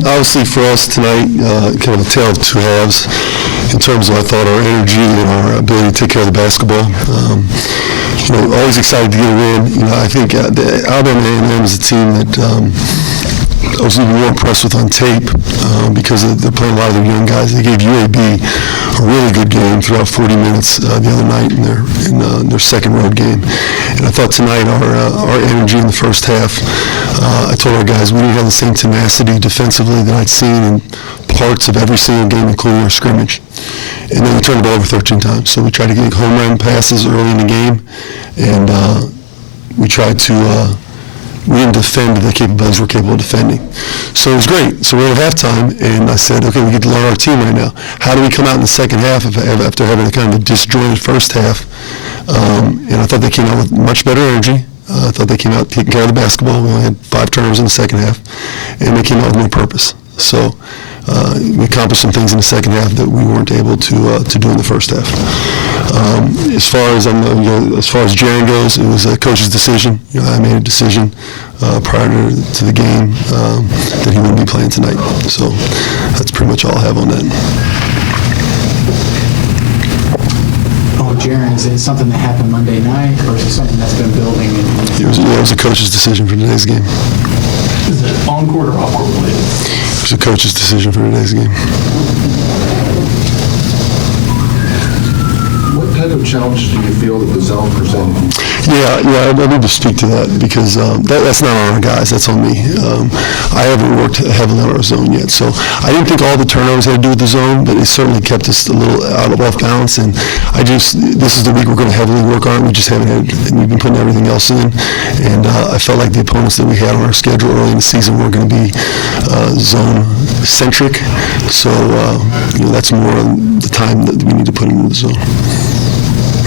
Obviously for us tonight, kind of a tale of two halves in terms of, I thought, our energy and our ability to take care of the basketball. Always excited to get a win. I think the Alabama A&M is a team that I was even more impressed with on tape because they're playing a lot of their young guys. They gave UAB a really good game throughout 40 minutes the other night in their second road game. And I thought tonight our energy in the first half, I told our guys we didn't have the same tenacity defensively that I'd seen in parts of every single game, including our scrimmage. And then we turned the ball over 13 times. So we tried to get home run passes early in the game, and we tried to we didn't defend the capabilities we're capable of defending. So it was great. So we're at halftime, and I said, okay, we get to learn our team right now. How do we come out in the second half after having a kind of a disjointed first half? And I thought they came out with much better energy. I thought they came out taking care of the basketball. We only had 5 turnovers in the second half, and they came out with more purpose. So we accomplished some things in the second half that we weren't able to do in the first half. As far as Jarron goes, it was a coach's decision. I made a decision prior to the game that he wouldn't be playing tonight. So that's pretty much all I have on that. Jarron, is it something that happened Monday night, or is it something that's been building? It was a coach's decision for today's game. Is it on-court or off-court related? It was a coach's decision for today's game. What type of challenge do you feel that the zone presented? Yeah, I need to speak to that because that's not on our guys, that's on me. I haven't worked heavily on our zone yet, so I didn't think all the turnovers had to do with the zone, but it certainly kept us a little off balance, and this is the week we're going to heavily work on it. We just haven't had, and we've been putting everything else in, and I felt like the opponents that we had on our schedule early in the season weren't going to be zone-centric, so that's more the time that we need to put into the zone.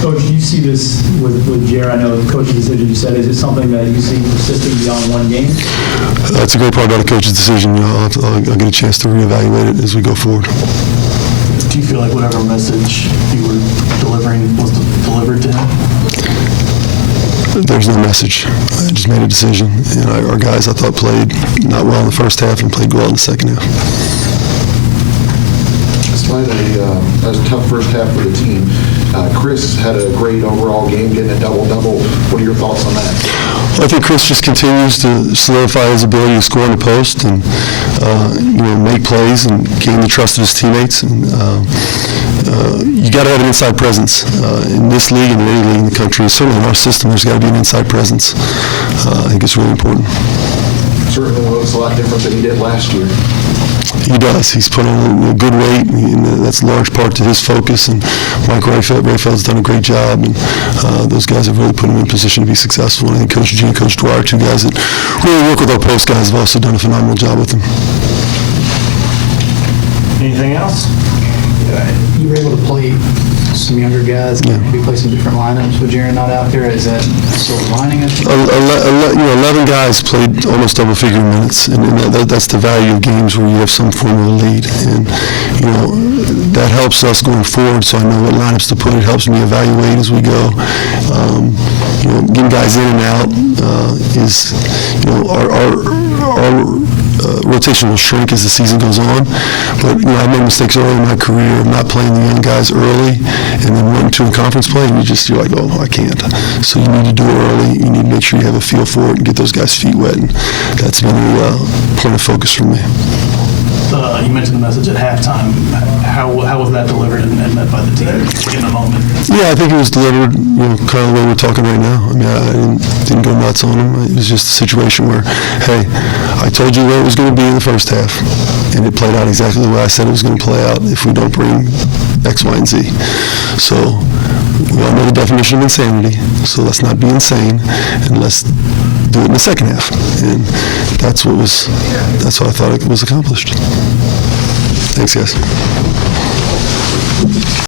Coach, do you see this with Jarron? I know the coach's decision you said. Is it something that you see persisting beyond one game? That's a great part about a coach's decision. I'll get a chance to reevaluate it as we go forward. Do you feel like whatever message you were delivering was delivered to him? There's no message. I just made a decision. And our guys, I thought, played not well in the first half and played well in the second half. Despite a tough first half for the team, Chris had a great overall game, getting a double-double. What are your thoughts on that? Well, I think Chris just continues to solidify his ability to score in the post and make plays and gain the trust of his teammates. And you got to have an inside presence in this league and in any league in the country. Certainly in our system, there's got to be an inside presence. I think it's really important. Certainly looks a lot different than he did last year. He does. He's put on a good weight, and that's a large part to his focus. And Mike Rayfeld's done a great job, and those guys have really put him in position to be successful. And I think Coach G and Coach Dwyer, two guys that really work with our post guys, have also done a phenomenal job with him. Anything else? You were able to play some younger guys, maybe play some different lineups with Jarron not out there. Is that sort of lining up? 11 guys played almost double-figure minutes, and that's the value of games where you have some form of a lead. And that helps us going forward. So I know what lineups to put. It helps me evaluate as we go. Getting guys in and out is our rotation will shrink as the season goes on, but I made mistakes early in my career of not playing the young guys early and then running to a conference play, and you're like, oh, I can't. So you need to do it early. You need to make sure you have a feel for it and get those guys' feet wet, and that's been a point of focus for me. You mentioned the message at halftime. How was that delivered and met by the team in the moment? Yeah, I think it was delivered, kind of the way we're talking right now. I mean, I didn't go nuts on him. It was just a situation where, hey, I told you where it was going to be in the first half, and it played out exactly the way I said it was going to play out if we don't bring X, Y, and Z. So we all know the definition of insanity, so let's not be insane, and let's do it in the second half. And that's what I thought it was accomplished. Thanks, guys.